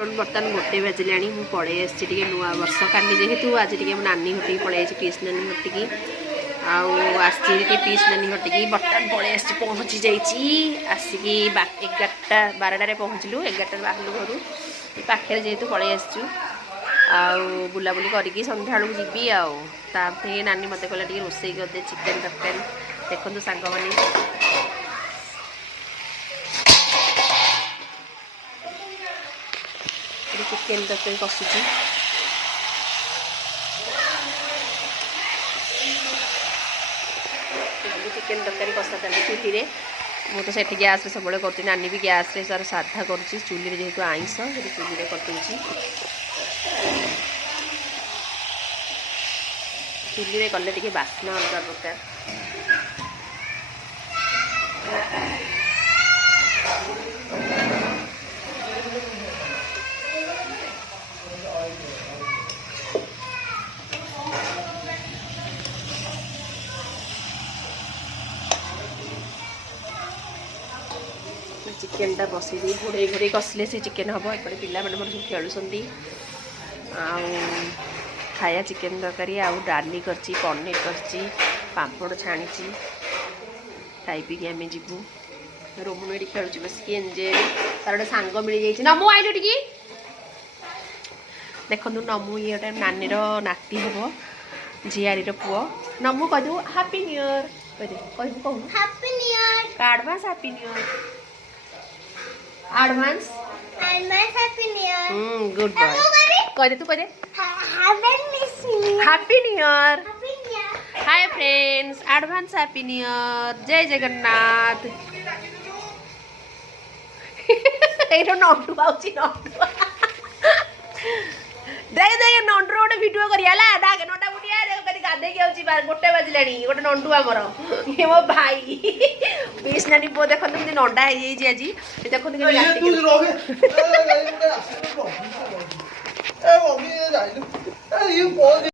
बर्तमान 1 बजला मुझे पड़े आसी नुआ वर्ष काली जेहेतु आज नानी घटी पड़े पीस नानी घटी आसी पीस नानी घटी बर्तमान पड़े आसी पहुँची जाइए आसिक 11टा 12टार पहुँचलु 11टार बाहर घर पाखे जेहेतु पड़े आसचु बुलाबुली करके संध्या बेलू जीवी आउे नानी मत कहला रोसे करदे चिकेन तरकारी देखो सांग मैंने चिकेन तरकारी कषुची चिकेन तरकारी कषा चलती चूल्हे मुझे तो गैस सब कर नानी भी गैस सार साधा कर चूल्हे जेहेतु आईस चूल्हे कर चूल्हे कले टे बास्ना अलग प्रकार चिकेन टा बसई घोड़े घोड़े कसले से चिकेन हम एपटे पिला मैंने सब खेलुंट खाया चिकेन तरकारी डाली करची पनीर करची पापड़ छाणी खाई पी आम जीवु रोमन ये खेलुची बस एंजय तार गोटे सांग मिल जाइए नमु आइलु टी देखु नमु ये नानी नाती हम झियारी पुओ नमु कहू हैप्पी न्यू ईयर कहू कहू happy new year advance happy new year advance happy new year goodbye कह दे तू कह दे happy new year hi friends advance happy new year जय जगन्नाथ एरो नंटू आउची नंटू देख देख नंटू गोटे वीडियो करियाला दागे नंटा बुटिया कदी गाधे के आउची 1 बजलानी गोटे नंटू हमर ये मो भाई पीस नानी पो देखन कि नंडा हे जे आज देखन कि गाधे के ए मम्मी जाइलु ए ये पो